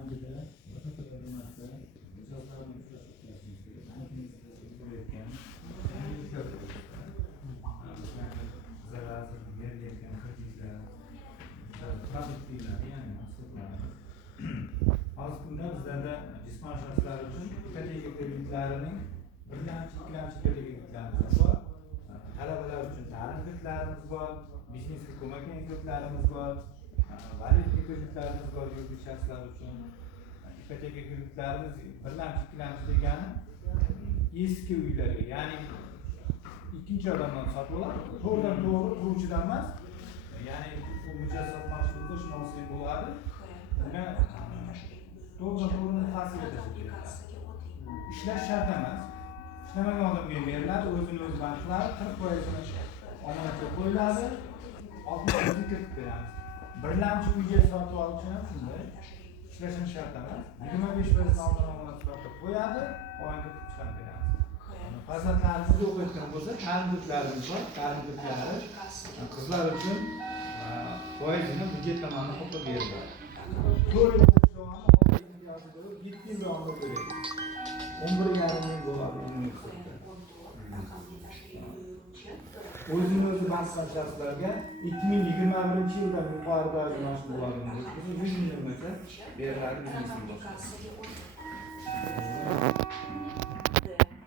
bankida fotoko'rmasi mijozlarni ushlab turishimiz bankimizda o'tirayotgan zarar berilayotgan kreditlar produktlar ya'ni mahsulotlar hozirgi kunda bizlarda jismoniy shaxslar uchun ipoteka kreditlarining birlamchi ikkilamchi ipoteka kreditlarimiz bor. Talabalar uchun ta'lim kreditlarimiz bor, biznesga ko'maklaydigan kreditlarimiz bor, valyuta kreditlarimiz bor yuridik shaxslar uchun. Ipoteka kreditlarimiz birlamchi ikkilamchi degani eski uylarga, ya'ni ikkinchi odamdan sotib oladi, to'g'ridan to'g'ri quruvchidan emas, ya'ni bu mijoz sotmoqchi bo'lsa shunday bo'ladi. Uni to'g'ridan to'g'ri fasilitasi ishlash shart emas. Ishlamagan odamga beriladi, o'zini o'zi band qiladi, 40% omonatga qo'yiladi, 60% kredit beramiz. Birlamchi uyga sotib oluvchi ham shunday. Ishlashini shart emas. 25% oldin omonat sifatida qo'yadi, oyga chiqarib beramiz. Farzandlarimizni o'qiyotgan bo'lsa, ta'limlarimiz bor, ta'limlari qizlar uchun foizini budjet tomonidan qoplab beriladi. 4 yil o'qishni 7 yil davomida o'qiydi. 11,5 yil bo'ladi universitetda. O'zini o'zi band qilgan shaxslarga 2021-yildan yuqoridagi yosh bo'ladigan bo'lsa, 100 milliongacha beriladi biznesning boshqa.